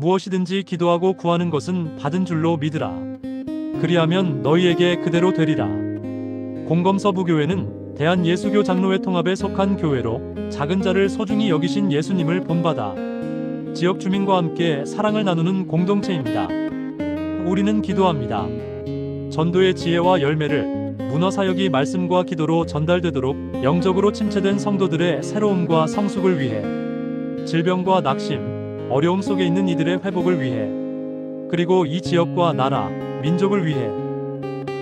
무엇이든지 기도하고 구하는 것은 받은 줄로 믿으라. 그리하면 너희에게 그대로 되리라. 공검서부교회는 대한예수교 장로회 통합에 속한 교회로 작은 자를 소중히 여기신 예수님을 본받아 지역 주민과 함께 사랑을 나누는 공동체입니다. 우리는 기도합니다. 전도의 지혜와 열매를 문어사역이 말씀과 기도로 전달되도록 영적으로 침체된 성도들의 새로움과 성숙을 위해, 질병과 낙심, 어려움 속에 있는 이들의 회복을 위해, 그리고 이 지역과 나라, 민족을 위해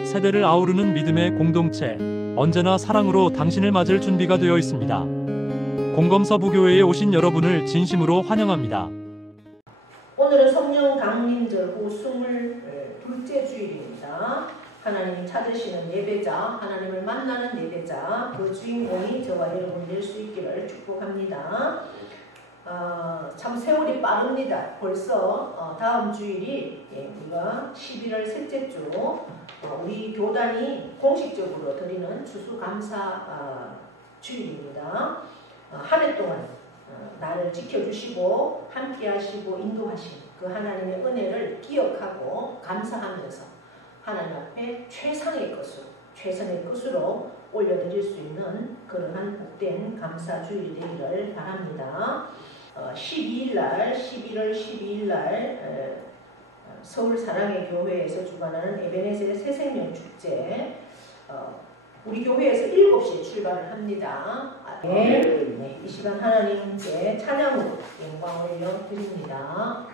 세대를 아우르는 믿음의 공동체, 언제나 사랑으로 당신을 맞을 준비가 되어 있습니다. 공검서부교회에 오신 여러분을 진심으로 환영합니다. 오늘은 성령 강림절 후 22째 주일입니다. 하나님이 찾으시는 예배자, 하나님을 만나는 예배자, 그 주인공이 저와 여러분 될 수 있기를 축복합니다. 참 세월이 빠릅니다. 벌써 다음 주일이 우리가 11월 셋째 주 우리 교단이 공식적으로 드리는 추수감사 주일입니다. 한 해 동안 나를 지켜주시고 함께하시고 인도하신 그 하나님의 은혜를 기억하고 감사하면서 하나님 앞에 최선의 것으로 올려드릴 수 있는 그러한 복된 감사주일이 되기를 바랍니다. 11월 12일날 서울 사랑의 교회에서 주관하는 에베네셀 새생명 축제, 우리 교회에서 7시에 출발을 합니다. 네, 이 시간 하나님께 찬양으로 영광을 올려드립니다.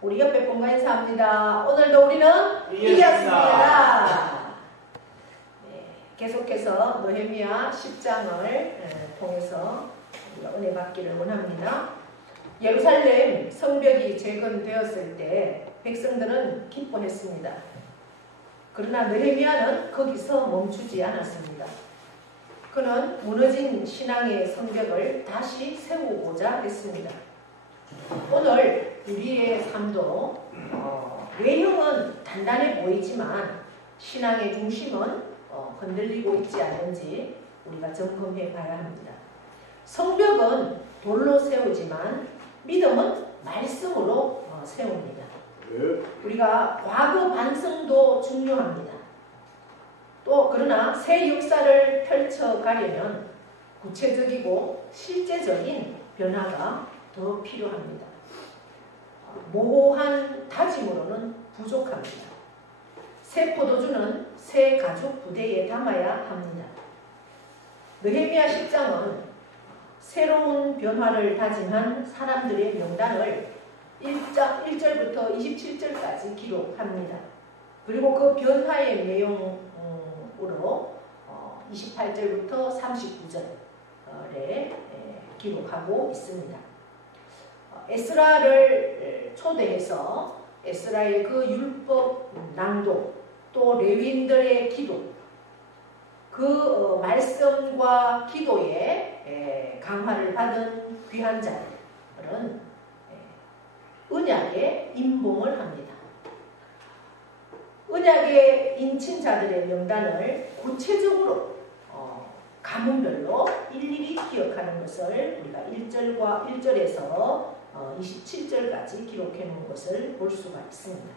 우리 옆에 분과 인사합니다. 오늘도 우리는 이겼습니다. 네, 계속해서 느헤미야 10장을 통해서 우리가 은혜 받기를 원합니다. 예루살렘 성벽이 재건되었을 때 백성들은 기뻐했습니다. 그러나 느헤미야는 거기서 멈추지 않았습니다. 그는 무너진 신앙의 성벽을 다시 세우고자 했습니다. 오늘 우리의 삶도 외형은 단단해 보이지만 신앙의 중심은 흔들리고 있지 않은지 우리가 점검해 봐야 합니다. 성벽은 돌로 세우지만 믿음은 말씀으로 세웁니다. 우리가 과거 반성도 중요합니다. 또 그러나 새 역사를 펼쳐가려면 구체적이고 실제적인 변화가 더 필요합니다. 모호한 다짐으로는 부족합니다. 새 포도주는 새 가죽 부대에 담아야 합니다. 느헤미야 10장은 새로운 변화를 다짐한 사람들의 명단을 1절부터 27절까지 기록합니다. 그리고 그 변화의 내용으로 28절부터 39절에 기록하고 있습니다. 에스라를 초대해서 에스라의 그 율법 낭독, 또 레위인들의 기도, 그 말씀과 기도에 강화를 받은 귀한 자들은 언약에 임봉을 합니다. 언약에 인친 자들의 명단을 구체적으로 가문별로 일일이 기억하는 것을 우리가 1절에서 27절까지 기록해 놓은 것을 볼 수가 있습니다.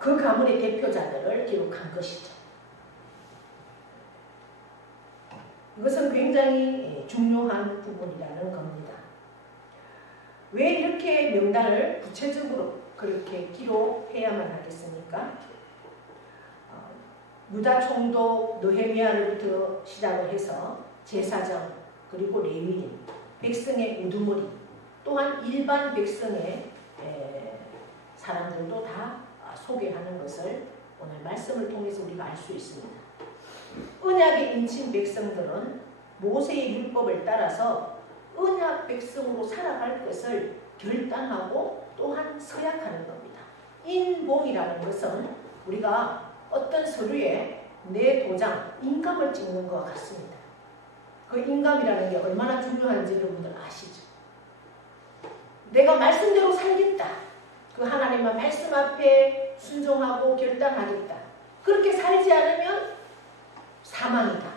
그 가문의 대표자들을 기록한 것이죠. 이것은 굉장히 중요한 부분이라는 겁니다. 왜 이렇게 명단을 구체적으로 그렇게 기록해야만 하겠습니까? 유다 총독 느헤미야로부터 시작을 해서 제사장, 그리고 레위인, 백성의 우두머리, 또한 일반 백성의 사람들도 다 소개하는 것을 오늘 말씀을 통해서 우리가 알 수 있습니다. 언약에 인친 백성들은 모세의 율법을 따라서 언약 백성으로 살아갈 것을 결단하고 또한 서약하는 겁니다. 인봉이라는 것은 우리가 어떤 서류에 내 도장, 인감을 찍는 것과 같습니다. 그 인감이라는 게 얼마나 중요한지 여러분들 아시죠? 내가 말씀대로 살겠다. 그 하나님의 말씀 앞에 순종하고 결단하겠다. 그렇게 살지 않으면 사망이다.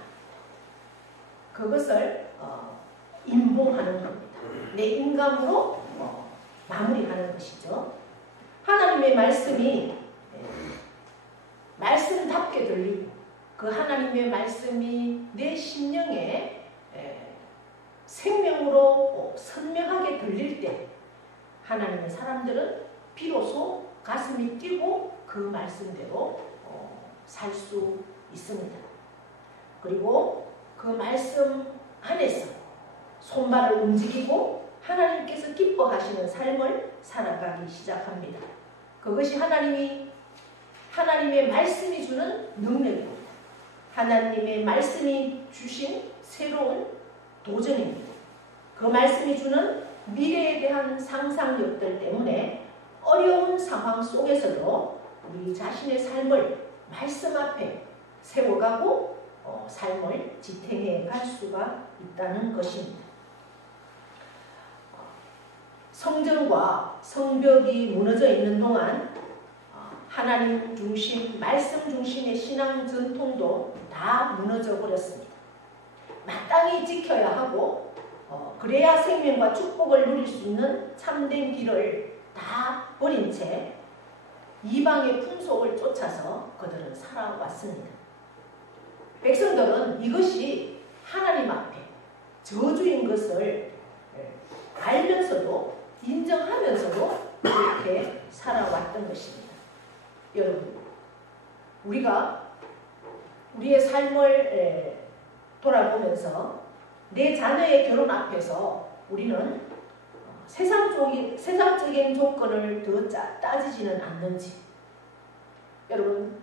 그것을 임봉하는 겁니다. 내 인감으로 마무리하는 것이죠. 하나님의 말씀이 말씀답게 들리고 그 하나님의 말씀이 내 심령에 생명으로 선명하게 들릴 때 하나님의 사람들은 비로소 가슴이 뛰고 그 말씀대로 살 수 있습니다. 그리고 그 말씀 안에서 손발을 움직이고 하나님께서 기뻐하시는 삶을 살아가기 시작합니다. 그것이 하나님의 말씀이 주는 능력입니다. 하나님의 말씀이 주신 새로운 도전입니다. 그 말씀이 주는 미래에 대한 상상력들 때문에 어려운 상황 속에서도 우리 자신의 삶을 말씀 앞에 세워가고 삶을 지탱해 갈 수가 있다는 것입니다. 성전과 성벽이 무너져 있는 동안 하나님 중심, 말씀 중심의 신앙 전통도 다 무너져 버렸습니다. 마땅히 지켜야 하고 그래야 생명과 축복을 누릴 수 있는 참된 길을 다 버린 채 이방의 풍속을 쫓아서 그들은 살아왔습니다. 백성들은 이것이 하나님 앞에 저주인 것을 알면서도 인정하면서도 그렇게 살아왔던 것입니다. 여러분, 우리가 우리의 삶을 돌아보면서 내 자녀의 결혼 앞에서 우리는 세상적인 조건을 더 따지지는 않는지, 여러분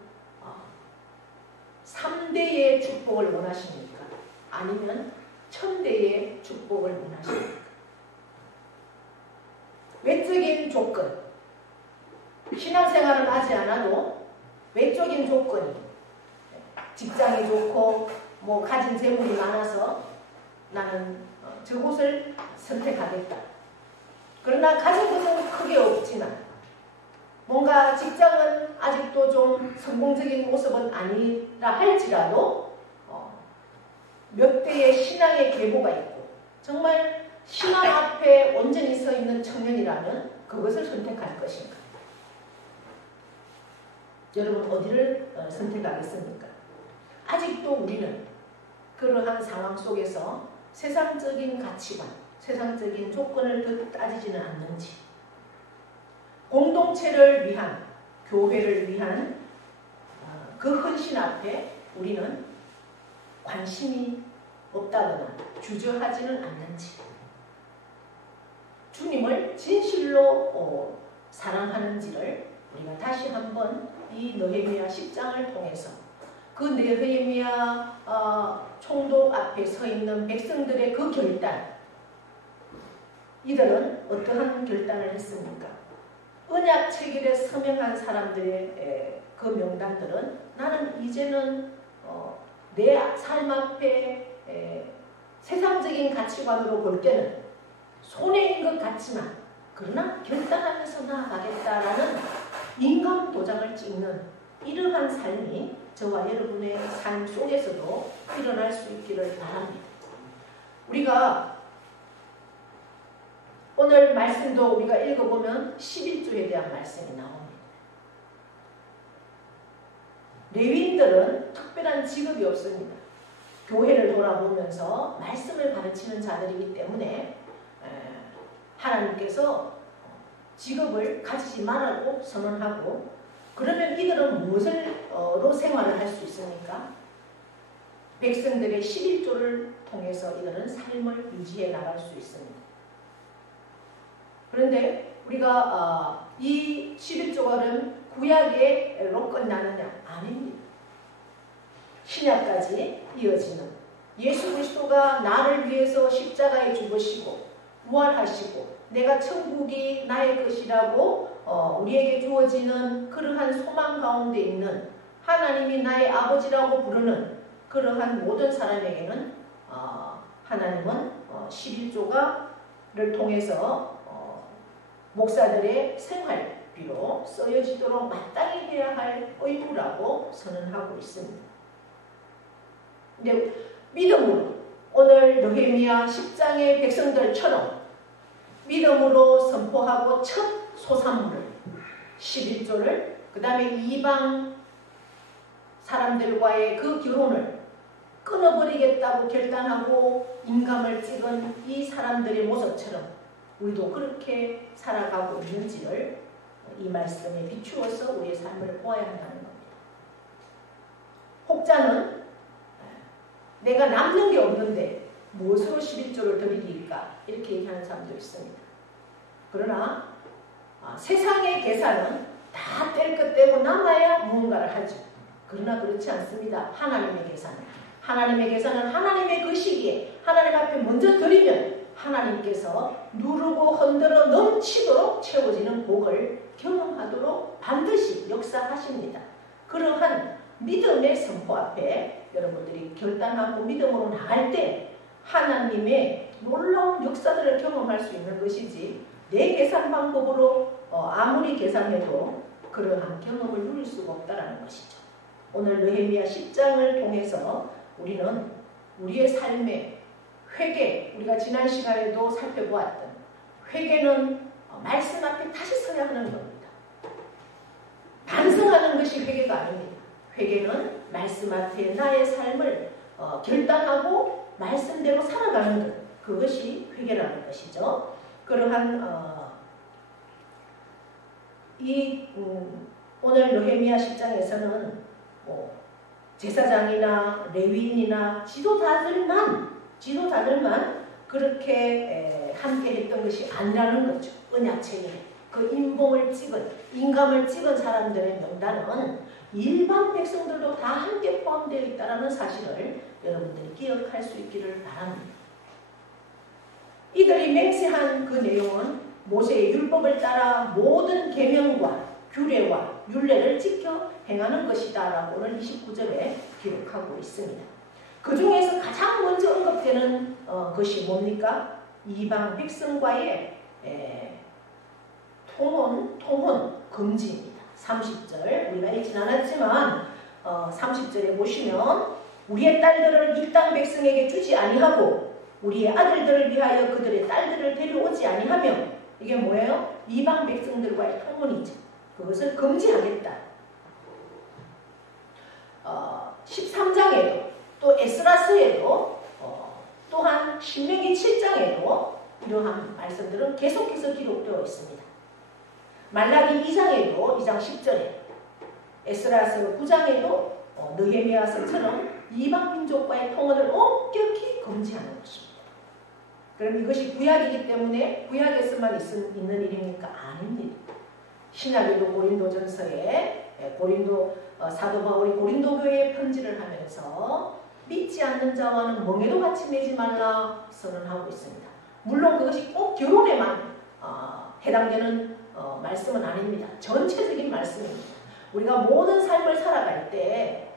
3대의 축복을 원하십니까? 아니면 1000대의 축복을 원하십니까? 외적인 조건, 신앙생활을 하지 않아도 외적인 조건이 직장이 좋고 가진 재물이 많아서 나는 저곳을 선택하겠다. 그러나 가진 것은 크게 없지만 뭔가 직장은 아직도 좀 성공적인 모습은 아니라 할지라도 몇 대의 신앙의 계보가 있고 정말 신앙 앞에 온전히 서 있는 청년이라면 그것을 선택할 것인가? 여러분 어디를 선택하겠습니까? 아직도 우리는 그러한 상황 속에서 세상적인 가치관, 세상적인 조건을 더 따지지는 않는지, 공동체를 위한, 교회를 위한 그 헌신 앞에 우리는 관심이 없다거나 주저하지는 않는지, 주님을 진실로 사랑하는지를 우리가 다시 한번 이 느헤미야 10장을 통해서 그 느헤미야 총독 앞에 서 있는 백성들의 그 결단, 이들은 어떠한 결단을 했습니까? 언약 체결에 서명한 사람들의 그 명단들은 나는 이제는 내 삶 앞에 세상적인 가치관으로 볼 때는 손해인 것 같지만 그러나 결단하면서 나아가겠다라는 인감 도장을 찍는 이러한 삶이 저와 여러분의 삶 속에서도 일어날 수 있기를 바랍니다. 우리가 오늘 말씀도 우리가 읽어보면 11조에 대한 말씀이 나옵니다. 레위인들은 특별한 직업이 없습니다. 교회를 돌아보면서 말씀을 가르치는 자들이기 때문에 하나님께서 직업을 가지지 말라고 선언하고, 그러면 이들은 무엇으로 생활을 할 수 있습니까? 백성들의 11조를 통해서 이들은 삶을 유지해 나갈 수 있습니다. 그런데 우리가 이 11조는 구약으로 끝나느냐? 아닙니다. 신약까지 이어지는 예수 그리스도가 나를 위해서 십자가에 죽으시고 부활하시고 내가 천국이 나의 것이라고 우리에게 주어지는 그러한 소망 가운데 있는 하나님이 나의 아버지라고 부르는 그러한 모든 사람에게는 하나님은 11조가를 통해서 목사들의 생활비로 쓰여지도록 마땅히 해야 할 의무라고 선언하고 있습니다. 근데 믿음으로 오늘 느헤미야 10장의 백성들처럼 믿음으로 선포하고 첫 소산물을 11조를, 그 다음에 이방 사람들과의 그 결혼을 끊어버리겠다고 결단하고 인감을 찍은 이 사람들의 모습처럼 우리도 그렇게 살아가고 있는지를 이 말씀에 비추어서 우리의 삶을 보아야 한다는 겁니다. 혹자는 내가 남는 게 없는데 무엇으로 11조를 드리리까? 이렇게 얘기하는 사람도 있습니다. 그러나 세상의 계산은 다 뗄 것 떼고 남아야 무언가를 하죠. 그러나 그렇지 않습니다. 하나님의 계산은. 하나님의 계산은 하나님의 그 시기에 하나님 앞에 먼저 드리면 하나님께서 누르고 흔들어 넘치도록 채워지는 복을 경험하도록 반드시 역사하십니다. 그러한 믿음의 선포 앞에 여러분들이 결단하고 믿음으로 나갈 때 하나님의 놀라운 역사들을 경험할 수 있는 것이지, 내 계산 방법으로 아무리 계산해도 그러한 경험을 누릴 수가 없다는 것이죠. 오늘 느헤미야 10장을 통해서 우리는 우리의 삶의 회개, 우리가 지난 시간에도 살펴보았던 회개는 말씀 앞에 다시 서야 하는 겁니다. 반성하는 것이 회개가 아닙니다. 회개는 말씀 앞에 나의 삶을 결단하고 말씀대로 살아가는 것, 그것이 회개라는 것이죠. 그러한 오늘 느헤미야 10장에서는 제사장이나 레위인이나 지도자들만 그렇게 함께 했던 것이 아니라는 거죠. 언약체계 그 인봉을 찍은, 인감을 찍은 사람들의 명단은 일반 백성들도 다 함께 포함되어 있다는 사실을 여러분들이 기억할 수 있기를 바랍니다. 이들이 맹세한 그 내용은 모세의 율법을 따라 모든 계명과 규례와 율례를 지켜 행하는 것이다 라고 오늘 29절에 기록하고 있습니다. 그 중에서 가장 먼저 언급되는 것이 뭡니까? 이방 백성과의 통혼 금지입니다. 30절 우리가 읽진 않았지만 30절에 보시면 우리의 딸들을 이 땅 백성에게 주지 아니하고 우리의 아들들을 위하여 그들의 딸들을 데려오지 아니하며, 이게 뭐예요? 이방 백성들과의 통혼이죠. 그것을 금지하겠다. 13장에도 또 에스라서에도 또한 신명기 7장에도 이러한 말씀들은 계속해서 기록되어 있습니다. 말라기 2장에도 2장 10절에, 에스라서 9장에도 느헤미야서처럼 이방 민족과의 통혼을 엄격히 금지하는 것입니다. 그럼 이것이 구약이기 때문에 구약에서만 있는 일입니까? 아닙니다. 신약에도 고린도전서에 사도 바울이 고린도 교회에 편지를 하면서 믿지 않는 자와는 멍에도 같이 매지 말라 선언하고 있습니다. 물론 그것이 꼭 결혼에만 해당되는 말씀은 아닙니다. 전체적인 말씀입니다. 우리가 모든 삶을 살아갈 때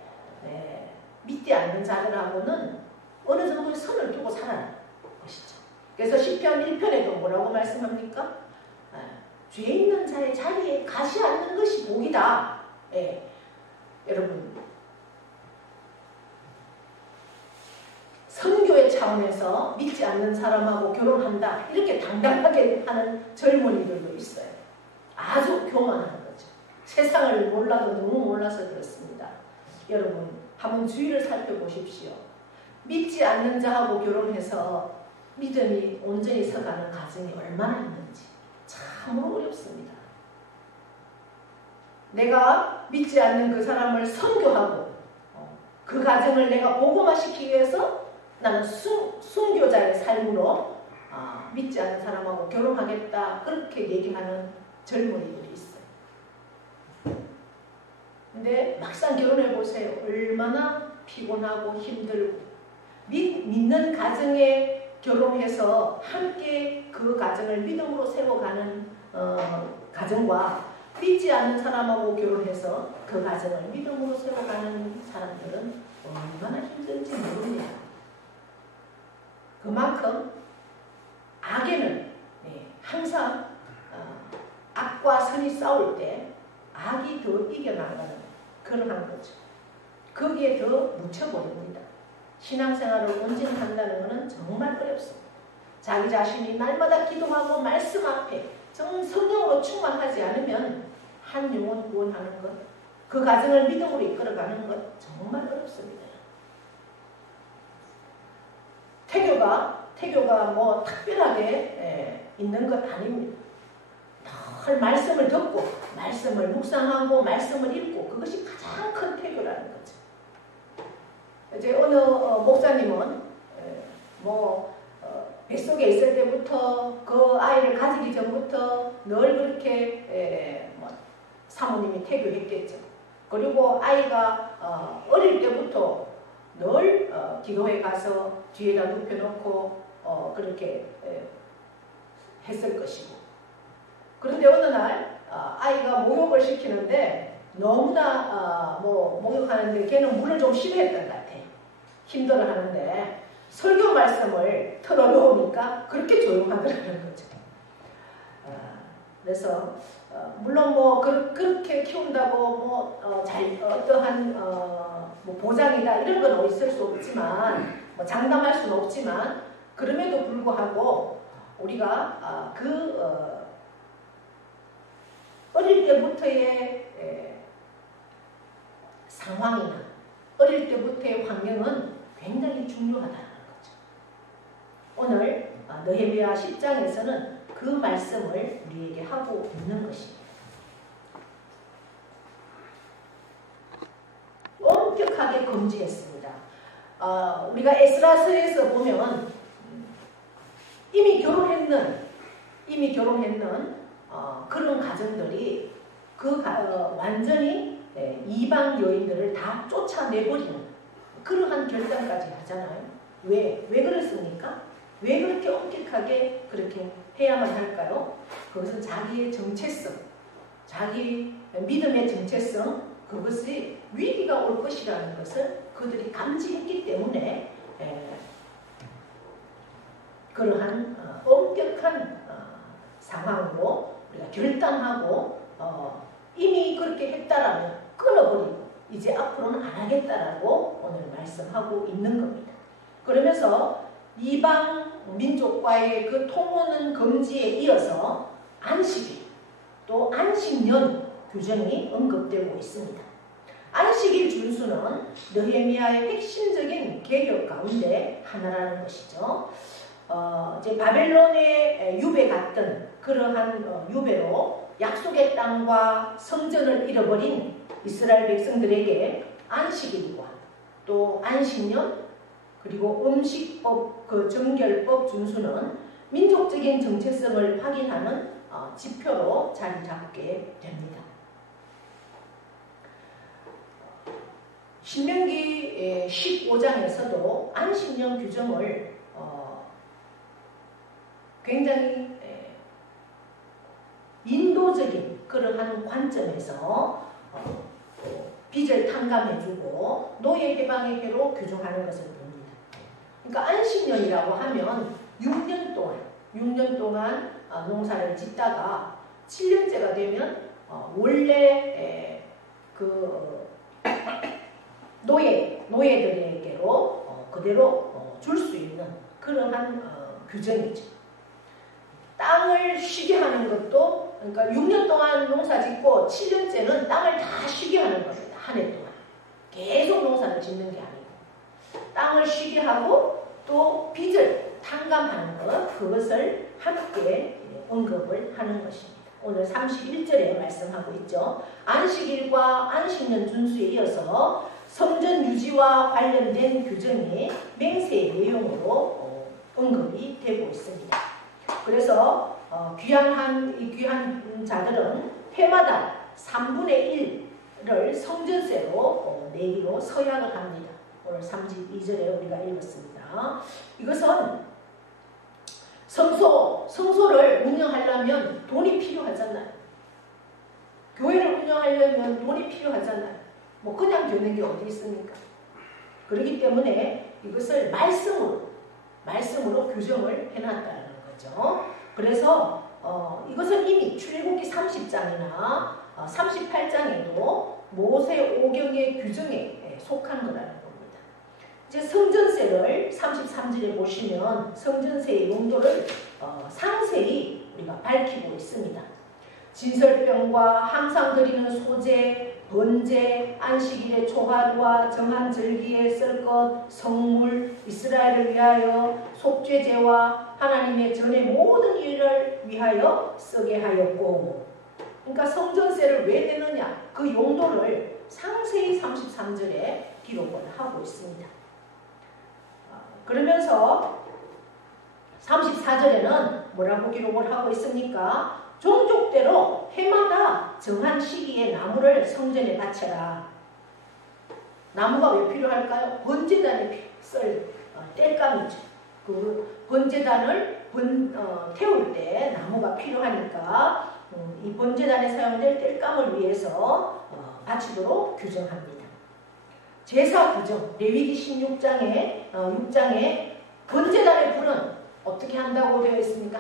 믿지 않는 자들하고는 어느 정도의 선을 두고 살아가는 것이죠. 그래서 시편 1편에도 뭐라고 말씀합니까? 죄 있는 자의 자리에 가시 않는 것이 복이다. 여러분, 선교의 차원에서 믿지 않는 사람하고 결혼한다 이렇게 당당하게 하는 젊은이들도 있어요. 아주 교만한 거죠. 세상을 몰라도 너무 몰라서 그렇습니다. 여러분, 한번 주위를 살펴보십시오. 믿지 않는 자하고 결혼해서 믿음이 온전히 서가는 가정이 얼마나 있는지 참으로 어렵습니다. 내가 믿지 않는 그 사람을 선교하고 그 가정을 내가 복음화시키기 위해서 나는 순교자의 삶으로 믿지 않는 사람하고 결혼하겠다 그렇게 얘기하는 젊은이들이 있어요. 근데 막상 결혼해 보세요. 얼마나 피곤하고 힘들고 믿는 가정에 결혼해서 함께 그 가정을 믿음으로 세워가는 가정과 믿지 않는 사람하고 결혼해서 그 가정을 믿음으로 세워가는 사람들은 얼마나 힘든지 모릅니다. 그만큼 악에는 항상 악과 선이 싸울 때 악이 더 이겨나가는 그러한 거죠. 거기에 더 묻혀버립니다. 신앙생활을 온전히 한다는 것은 정말 어렵습니다. 자기 자신이 날마다 기도하고 말씀 앞에 성령으로 충만하지 않으면 한 영혼 구원하는 것, 그 가정을 믿음으로 이끌어가는 것 정말 어렵습니다. 태교가 뭐 특별하게 있는 것 아닙니다. 늘 말씀을 듣고 말씀을 묵상하고 말씀을 읽고 그것이 가장 큰 태교라는 거죠. 이제 어느 목사님은 뱃속에 있을 때부터 그 아이를 가지기 전부터 늘 그렇게 사모님이 태교했겠죠. 그리고 아이가 어릴 때부터 늘 기도회 가서 뒤에다 눕혀놓고 그렇게 했을 것이고, 그런데 어느 날 아이가 목욕을 시키는데 너무나 목욕하는데 걔는 물을 좀 싫어했던 것 같아. 힘들어하는데 설교 말씀을 틀어놓으니까 그렇게 조용하더라는 거죠. 그래서 물론 그렇게 키운다고 어떠한 보장이다 이런 건 있을 수 없지만 장담할 수는 없지만 그럼에도 불구하고 우리가 어릴 때부터의 상황이나 어릴 때부터의 환경은 굉장히 중요하다는 거죠. 오늘 느헤미야 10장에서는 그 말씀을 우리에게 하고 있는 것입니다. 엄격하게 금지했습니다. 우리가 에스라서에서 보면 이미 결혼했는 그런 가정들이 완전히 이방 여인들을 다 쫓아내버리는 그러한 결단까지 하잖아요. 왜 그렇습니까? 왜 그렇게 엄격하게 그렇게 해야만 할까요? 그것은 자기의 정체성, 자기 믿음의 정체성, 그것이 위기가 올 것이라는 것을 그들이 감지했기 때문에 그러한 엄격한 상황으로 우리가 결단하고 이미 그렇게 했다라면 끊어버리고 이제 앞으로는 안 하겠다라고 오늘 말씀하고 있는 겁니다. 그러면서 이방 민족과의 그 통혼은 금지에 이어서 안식일 또 안식년 규정이 언급되고 있습니다. 안식일 준수는 느헤미야의 핵심적인 계획 가운데 하나라는 것이죠. 이제 바벨론의 유배 같은 그러한 유배로 약속의 땅과 성전을 잃어버린 이스라엘 백성들에게 안식일과 또 안식년 그리고 음식법, 정결법 준수는 민족적인 정체성을 확인하는 지표로 자리 잡게 됩니다. 신명기 15장에서도 안식년 규정을 굉장히 인도적인 그러한 관점에서 빚을 탕감해주고 노예 해방의 해로 규정하는 것을 봅니다. 그러니까 안식년이라고 하면 6년 동안 농사를 짓다가 7년째가 되면 원래 노예들에게로 그대로 줄 수 있는 그러한 규정이죠. 땅을 쉬게 하는 것도 그러니까 6년 동안 농사 짓고 7년째는 땅을 다 쉬게 하는 겁니다. 한 해 동안. 계속 농사를 짓는 게 아니고 땅을 쉬게 하고 또 빚을 탕감하는 것 그것을 함께 언급을 하는 것입니다. 오늘 31절에 말씀하고 있죠. 안식일과 안식년 준수에 이어서 성전 유지와 관련된 규정이 맹세의 내용으로 언급이 되고 있습니다. 그래서 귀한 자들은 해마다 3분의 1을 성전세로 내기로 서약을 합니다. 오늘 32절에 우리가 읽었습니다. 이것은 성소를 운영하려면 돈이 필요하잖아요. 교회를 운영하려면 돈이 필요하잖아요. 뭐 그냥 되는 게 어디 있습니까? 그렇기 때문에 이것을 말씀으로 규정을 해놨다는 거죠. 그래서 이것은 이미 출애굽기 30장이나 38장에도 모세 오경의 규정에 속한 거라는 겁니다. 이제 성전세를 33절에 보시면 성전세의 용도를 상세히 우리가 밝히고 있습니다. 진설병과 항상 드리는 소재, 번제, 안식일의 초하루와 정한 절기에 쓸 것, 성물, 이스라엘을 위하여 속죄제와 하나님의 전의 모든 일을 위하여 쓰게 하였고, 그러니까 성전세를 왜 내느냐 그 용도를 상세히 33절에 기록을 하고 있습니다. 그러면서 34절에는 뭐라고 기록을 하고 있습니까? 종족대로 해마다 정한 시기에 나무를 성전에 바쳐라. 나무가 왜 필요할까요? 번제단에 쓸 땔감이죠. 그 번제단을 태울 때 나무가 필요하니까 이 번제단에 사용될 땔감을 위해서 바치도록 규정합니다. 제사 규정 레위기 16장에 6장에 번제단의 불은 어떻게 한다고 되어 있습니까?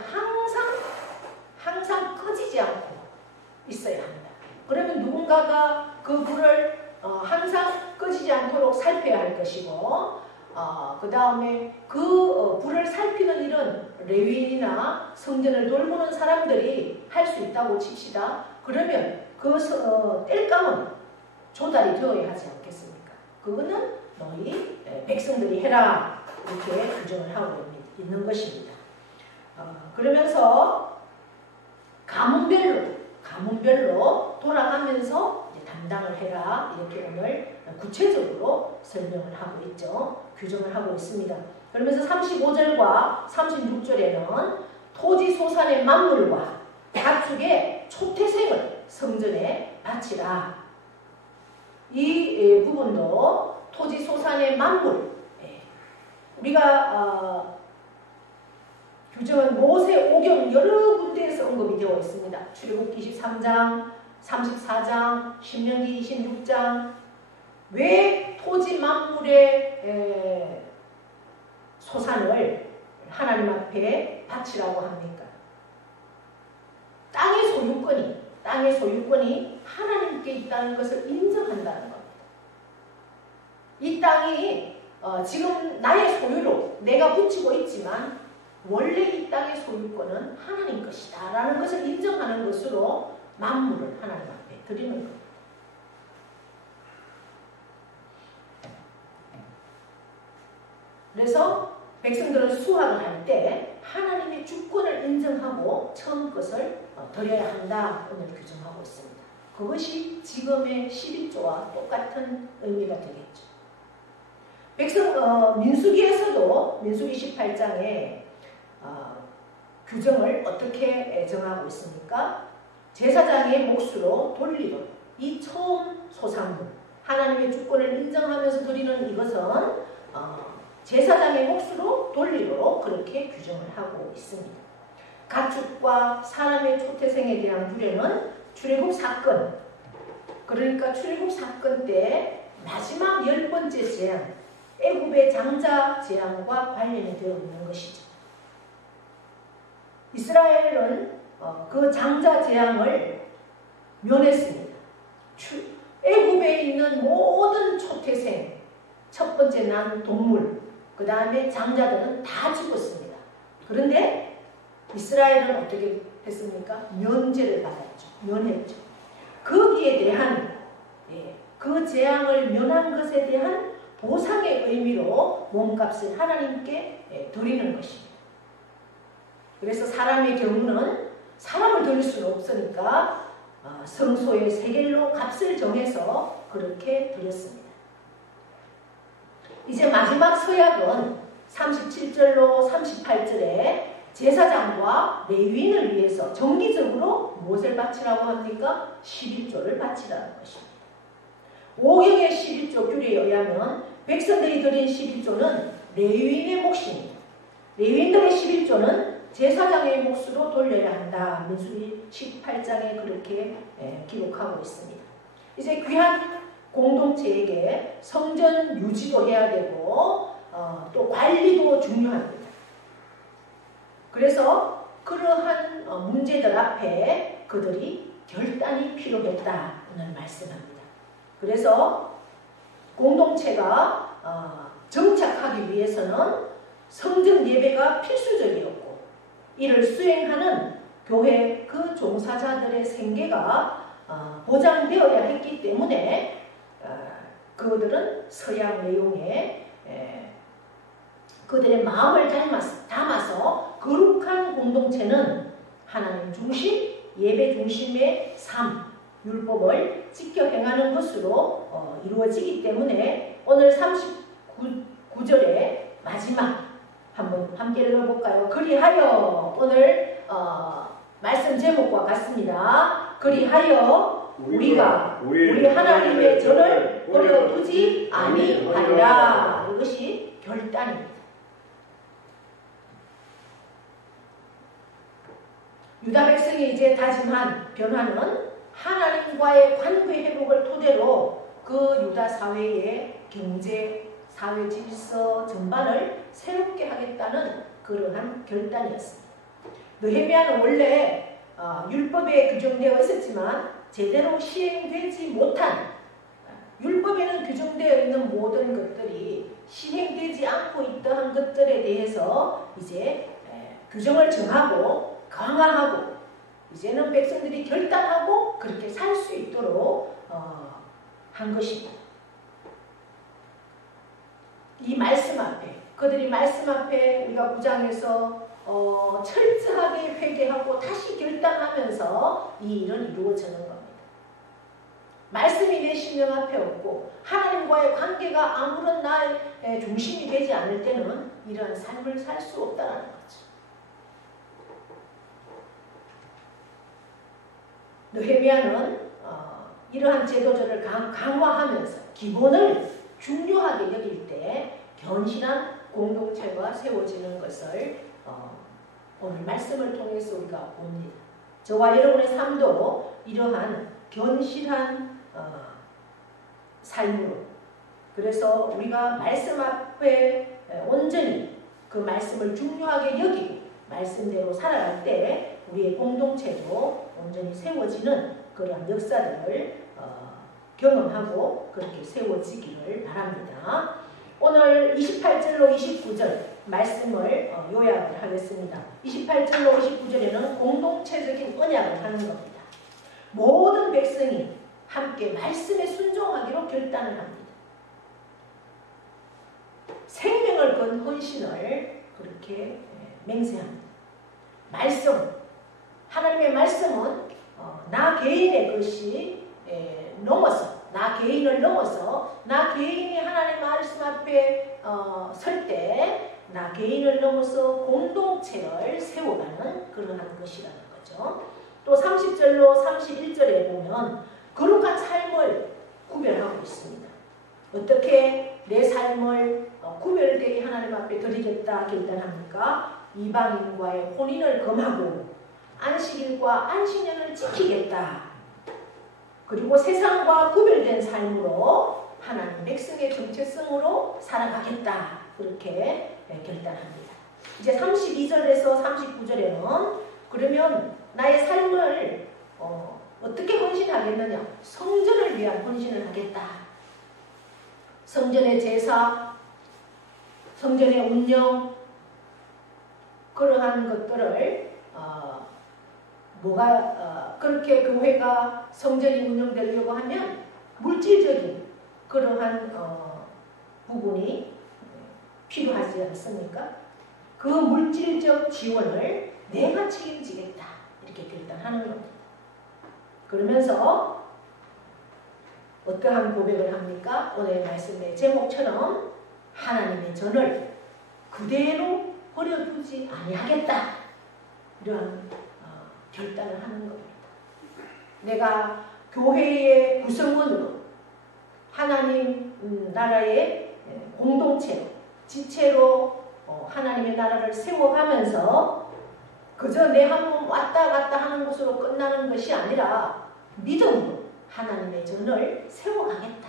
항상 꺼지지 않고 있어야 합니다. 그러면 누군가가 그 불을 항상 꺼지지 않도록 살펴야 할 것이고 그 다음에 그 불을 살피는 일은 레위인이나 성전을 돌보는 사람들이 할 수 있다고 칩시다. 그러면 그 땔감은 조달이 되어야 하지 않겠습니까? 그거는 너희 백성들이 해라 이렇게 규정을 하고 있는 것입니다. 그러면서 가문별로 돌아가면서 이제 담당을 해라 이렇게 오늘 구체적으로 설명을 하고 있죠. 규정을 하고 있습니다. 그러면서 35절과 36절에는 토지 소산의 만물과 가축의 초태생을 성전에 바치라. 이 부분도 토지 소산의 만물 우리가 규정은 모세 오경 여러 군데에서 언급이 되어 있습니다. 출애굽기 23장, 34장, 신명기 26장. 왜 토지 만물의 소산을 하나님 앞에 바치라고 합니까? 땅의 소유권이 하나님께 있다는 것을 인정한다는 겁니다. 이 땅이 지금 나의 소유로 내가 붙이고 있지만 원래 이 땅의 소유권은 하나님 것이다 라는 것을 인정하는 것으로 만물을 하나님 앞에 드리는 겁니다. 그래서 백성들은 수확을 할 때 하나님의 주권을 인정하고 처음 것을 드려야 한다 오늘 규정하고 있습니다. 그것이 지금의 11조와 똑같은 의미가 되겠죠. 민수기에서도 민수기 18장에 규정을 어떻게 정하고 있습니까? 제사장의 몫으로 돌리도록 이 처음 소산물 하나님의 주권을 인정하면서 드리는 이것은 제사장의 몫으로 돌리도록 그렇게 규정을 하고 있습니다. 가축과 사람의 초태생에 대한 규례는 출애굽 사건, 그러니까 출애굽 사건 때 마지막 10번째 재앙, 애굽의 장자 재앙과 관련이 되어 있는 것이죠. 이스라엘은 그 장자 재앙을 면했습니다. 애굽에 있는 모든 초태생, 첫 번째 난 동물, 그 다음에 장자들은 다 죽었습니다. 그런데 이스라엘은 어떻게 했습니까? 면제를 받았죠. 면했죠. 거기에 대한 그 재앙을 면한 것에 대한 보상의 의미로 몸값을 하나님께 드리는 것입니다. 그래서 사람의 경우는 사람을 드릴 수는 없으니까 성소의 세겔로 값을 정해서 그렇게 드렸습니다. 이제 마지막 서약은 37절로 38절에 제사장과 레위인을 위해서 정기적으로 무엇을 바치라고 합니까? 11조를 바치라는 것입니다. 오경의 11조 규례에 의하면 백성들이 드린 11조는 레위인의 몫입니다. 레위인들의 11조는 제사장의 몫으로 돌려야 한다. 민수기 18장에 그렇게 기록하고 있습니다. 이제 귀한 공동체에게 성전 유지도 해야 되고 또 관리도 중요합니다. 그래서 그러한 문제들 앞에 그들이 결단이 필요했다는 말씀합니다. 그래서 공동체가 정착하기 위해서는 성전 예배가 필수적이었고 이를 수행하는 교회 그 종사자들의 생계가 보장되어야 했기 때문에 그들은 서약 내용에 그들의 마음을 담아서 거룩한 공동체는 하나님 중심, 예배 중심의 삶, 율법을 지켜 행하는 것으로 이루어지기 때문에 오늘 39절의 마지막 한번 함께 읽어볼까요? 그리하여 오늘 말씀 제목과 같습니다. 그리하여 우리가 우리 하나님의 전을 버려두지 아니하리라. 이것이 결단입니다. 유다 백성이 이제 다짐한 변화는 하나님과의 관계 회복을 토대로 그 유다 사회의 경제, 사회 질서 전반을 새롭게 하겠다는 그러한 결단이었습니다. 느헤미야는 원래 율법에 규정되어 있었지만 제대로 시행되지 못한 율법에는 규정되어 있는 모든 것들이 시행되지 않고 있던 것들에 대해서 이제 규정을 정하고 강화하고 이제는 백성들이 결단하고 그렇게 살 수 있도록 한 것입니다. 이 말씀 앞에 그들이 말씀 앞에 우리가 9장에서 철저하게 회개하고 다시 결단하면서 이 일은 이루어지는 겁니다. 말씀이 내 심령 앞에 없고 하나님과의 관계가 아무런 나의 중심이 되지 않을 때는 이러한 삶을 살 수 없다는 거죠. 느헤미야는 이러한 제도절을 강화하면서 기본을 중요하게 여길 때 견실한 공동체가 세워지는 것을 오늘 말씀을 통해서 우리가 봅니다. 저와 여러분의 삶도 이러한 견실한 삶으로 그래서 우리가 말씀 앞에 온전히 그 말씀을 중요하게 여기고 말씀대로 살아갈 때 우리의 공동체도 온전히 세워지는 그런 역사들을 경험하고 그렇게 세워지기를 바랍니다. 오늘 28절로 29절 말씀을 요약을 하겠습니다. 28절로 29절에는 공동체적인 언약을 하는 겁니다. 모든 백성이 함께 말씀에 순종하기로 결단을 합니다. 생명을 건 헌신을 그렇게 맹세합니다. 말씀, 하나님의 말씀은 나 개인의 것이 넘어서 나 개인을 넘어서 나 개인이 하나님 말씀 앞에 설 때 나 개인을 넘어서 공동체를 세워가는 그러한 것이라는 거죠. 또 30절로 31절에 보면 거룩한 삶을 구별하고 있습니다. 어떻게 내 삶을 구별되게 하나님 앞에 드리겠다 결단합니까? 이방인과의 혼인을 금하고 안식일과 안식년을 지키겠다. 그리고 세상과 구별된 삶으로 하나님 백성의 정체성으로 살아가겠다. 그렇게 결단합니다. 이제 32절에서 39절에는 그러면 나의 삶을 어떻게 헌신하겠느냐? 성전을 위한 헌신을 하겠다. 성전의 제사, 성전의 운영, 그러한 것들을 그렇게 교회가 성전이 운영되려고 하면 물질적인 그러한 부분이 필요하지 않습니까? 그 물질적 지원을 내가 책임지겠다. 이렇게 결단하는 겁니다. 그러면서 어떠한 고백을 합니까? 오늘 말씀의 제목처럼 하나님의 전을 그대로 버려두지 아니하겠다. 이러한 결단을 하는 겁니다. 내가 교회의 구성원으로 하나님 나라의 공동체로 지체로 하나님의 나라를 세워가면서 그저 내 한번 왔다 갔다 하는 것으로 끝나는 것이 아니라 믿음으로 하나님의 전을 세워가겠다.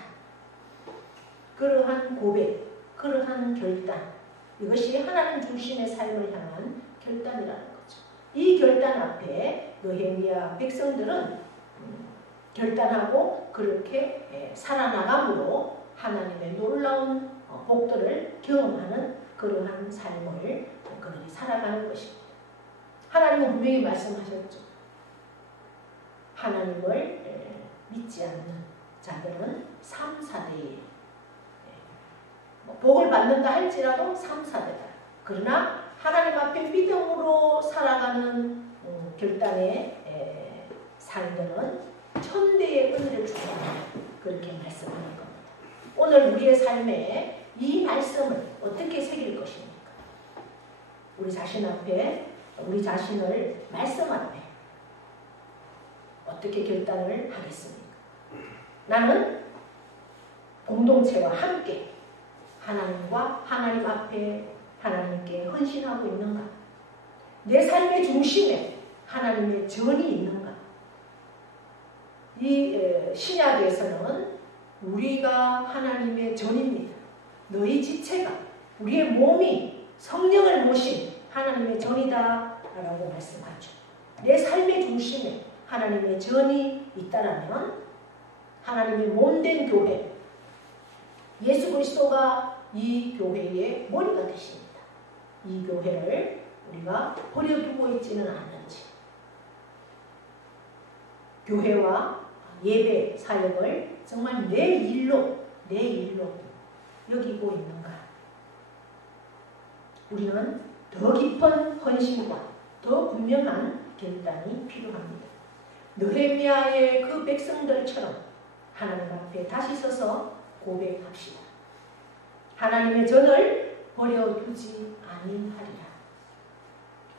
그러한 고백, 그러한 결단, 이것이 하나님 중심의 삶을 향한 결단이라는 거죠. 이 결단 앞에 느헤미야 백성들은 결단하고 그렇게 살아나감으로 하나님의 놀라운 복들을 경험하는 그러한 삶을 그들이 살아가는 것입니다. 하나님은 분명히 말씀하셨죠. 하나님을 믿지 않는 자들은 3, 4대에 복을 받는다 할지라도 3, 4대다. 그러나 하나님 앞에 믿음으로 살아가는 결단의 삶들은 천대의 은혜를 주신다. 그렇게 말씀하는 겁니다. 오늘 우리의 삶에 이 말씀을 어떻게 새길 것입니까? 우리 자신 앞에, 우리 자신을 말씀 앞에 어떻게 결단을 하겠습니까? 나는 공동체와 함께 하나님과 하나님 앞에 하나님께 헌신하고 있는가? 내 삶의 중심에 하나님의 전이 있는가? 이 신약에서는 우리가 하나님의 전입니다. 너희 지체가 우리의 몸이 성령을 모신 하나님의 전이다 라고 말씀하죠. 내 삶의 중심에 하나님의 전이 있다라면 하나님의 몸된 교회, 예수 그리스도가 이 교회의 머리가 되십니다. 이 교회를 우리가 버려두고 있지는 않는지, 교회와 예배 사역을 정말 내 일로 여기고 있는가? 우리는 더 깊은 헌신과 더 분명한 결단이 필요합니다. 느헤미야의 그 백성들처럼 하나님 앞에 다시 서서 고백합시다. 하나님의 전을 버려두지 아니하리라.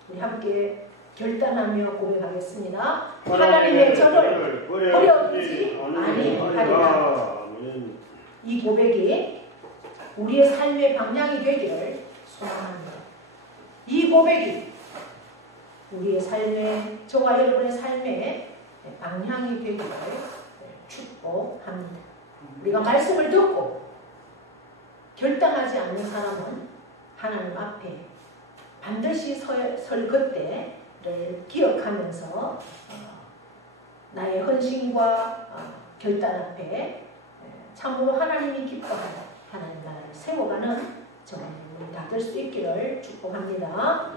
우리 함께 결단하며 고백하겠습니다. 하나님의 전을 버려두지 아니하리라. 이 고백이 우리의 삶의 방향이 되기를 소망합니다. 이 고백이 우리의 삶의, 저와 여러분의 삶의 방향이 되기를 축복합니다. 우리가 말씀을 듣고 결단하지 않는 사람은 하나님 앞에 반드시 설 그때를 기억하면서 나의 헌신과 결단 앞에 참으로 하나님이 기뻐하는 하나님 나라를 세워가는 저와 여러분이 다 될 수 있기를 축복합니다.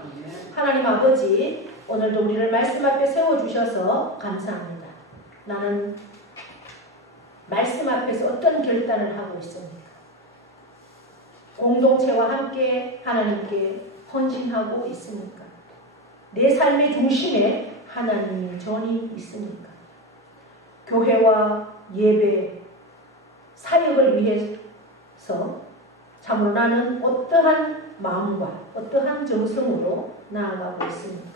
하나님 아버지, 오늘도 우리를 말씀 앞에 세워주셔서 감사합니다. 나는 말씀 앞에서 어떤 결단을 하고 있습니까? 공동체와 함께 하나님께 헌신하고 있습니까? 내 삶의 중심에 하나님의 전이 있습니까? 교회와 예배, 사역을 위해서 참으로 나는 어떠한 마음과 어떠한 정성으로 나아가고 있습니까?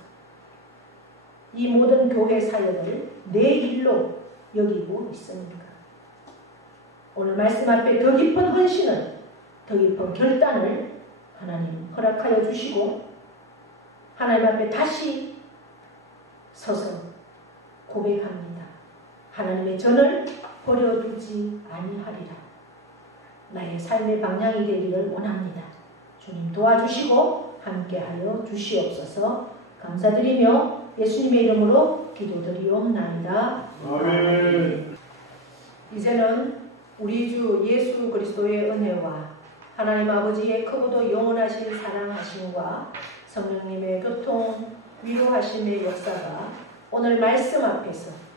이 모든 교회 사역을 내 일로 여기고 있습니까? 오늘 말씀 앞에 더 깊은 헌신을, 더 깊은 결단을 하나님 허락하여 주시고 하나님 앞에 다시 서서 고백합니다. 하나님의 전을 버려두지 아니하리라. 나의 삶의 방향이 되기를 원합니다. 주님 도와주시고 함께하여 주시옵소서. 감사드리며 예수님의 이름으로 기도드리옵나이다. 아멘. 이제는 우리 주 예수 그리스도의 은혜와 하나님 아버지의 크고도 영원하신 사랑하심과 성령님의 교통 위로하심의 역사가 오늘 말씀 앞에서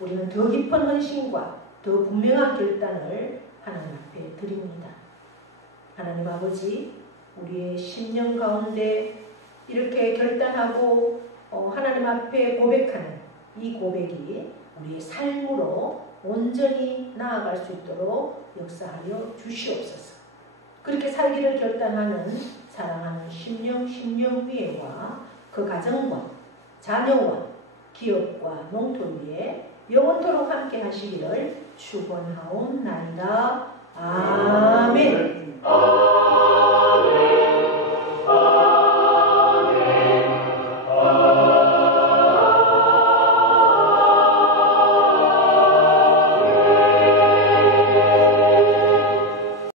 우리는 더 깊은 헌신과 더 분명한 결단을 하나님 앞에 드립니다. 하나님 아버지, 우리의 심령 가운데 이렇게 결단하고 하나님 앞에 고백하는 이 고백이 우리의 삶으로 온전히 나아갈 수 있도록 역사하여 주시옵소서. 그렇게 살기를 결단하는 사랑하는 심령위에와 그 가정과 자녀와 기업과 농토 위에 영원토록 함께 하시기를 축원하옵나이다. 아멘.